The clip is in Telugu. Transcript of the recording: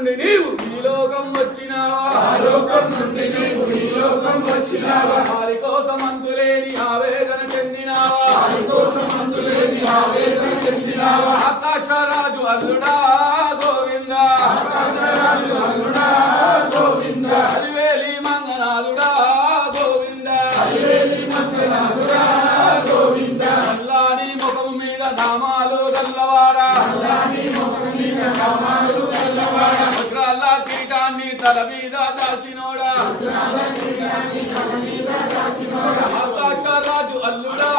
నీవు ఈ లోకం వచ్చినావా వారి కోసం అంతులేని ఆవేదన చెందినావా ఆకాశరాజు అల్లుడా గోవిందా అలివేలి మంగనాలుడా గోవిందా అల్లాని ముఖము మీద నామాలు గల్లవాడా వజ్రాల కిరీటాన్ని తల మీద దాచినోడా ఆకాశరాజు అల్లుడా